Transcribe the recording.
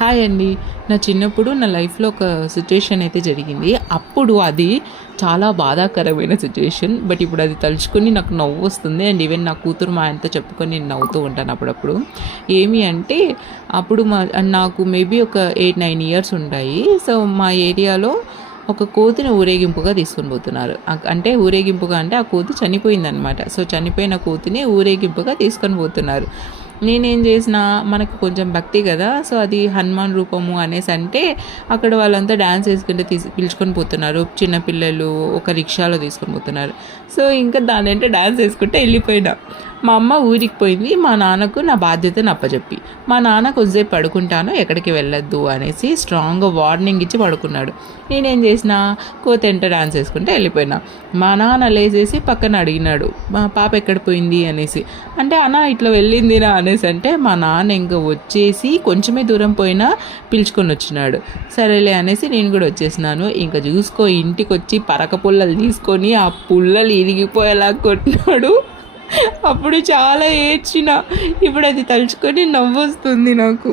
Hi అండి. నా చిన్నప్పుడు నా లైఫ్‌లో ఒక సిట్యుయేషన్ అయితే జరిగింది. అప్పుడు అది చాలా బాధాకరమైన సిట్యుయేషన్. బట్ ఇప్పుడు అది తలుచుకొని నాకు నవ్వొస్తుంది. అండ్ ఈవెన్ నా కూతురు మా ఆయనతో చెప్పుకొని నేను నవ్వుతూ ఉంటాను అప్పుడప్పుడు. ఏమి అంటే అప్పుడు నాకు మేబీ ఒక 8, 9 ఇయర్స్ ఉంటాయి. సో, మా ఏరియాలో ఒక కోతిని ఊరేగింపుగా తీసుకొని పోతున్నారు. అంటే ఊరేగింపుగా అంటే ఆ కోతి చనిపోయిందనమాట. సో, చనిపోయిన కోతిని ఊరేగింపుగా తీసుకొని పోతున్నారు. నేనేం చేసినా మనకు కొంచెం భక్తి కదా! సో, అది హనుమాన్ రూపము అనేసంటే అక్కడ వాళ్ళంతా డాన్స్ ఏసుకుంటే పిలుచుకొని పోతున్నారు. చిన్న పిల్లలు ఒక రిక్షాలో తీసుకొని పోతున్నారు. సో, ఇంకా దానంటే డాన్స్ ఏసుకుంటే ఎళ్ళిపోయినా. మా అమ్మ ఊరికి పోయింది. మా నాన్నకు నా బాధ్యతను అప్పజెప్పి. మా నాన్న కొద్దిసేపు పడుకుంటాను, ఎక్కడికి వెళ్ళొద్దు అనేసి స్ట్రాంగ్‌గా వార్నింగ్ ఇచ్చి పడుకున్నాడు. నేనేం చేసినా కోతెంట డాన్స్ ఏసుకుంటే ఎళ్ళిపోయినా. మా నాన్న లేసేసి పక్కన అడిగినాడు, "మా పాప ఎక్కడ పోయింది?" అనేసి. అంటే, "అన్న ఇట్లా వెళ్ళిందిరా" అనేసంటే మా నాన్న ఇంక వచ్చేసి కొంచెమే దూరం పోయినా పిలుచుకొనొచ్చినాడు. సరేలే అనేసి నేను కూడా వచ్చేసినాను. ఇంక చూసుకో ఇంటికొచ్చి పరక పుల్లలు తీసుకొని ఆ పుల్లలు ఇరిగిపోయేలా కొట్టినాడు. అప్పుడు చాలా ఏడ్చినా. ఇప్పుడది తలుచుకొని నవ్వొస్తుంది నాకు.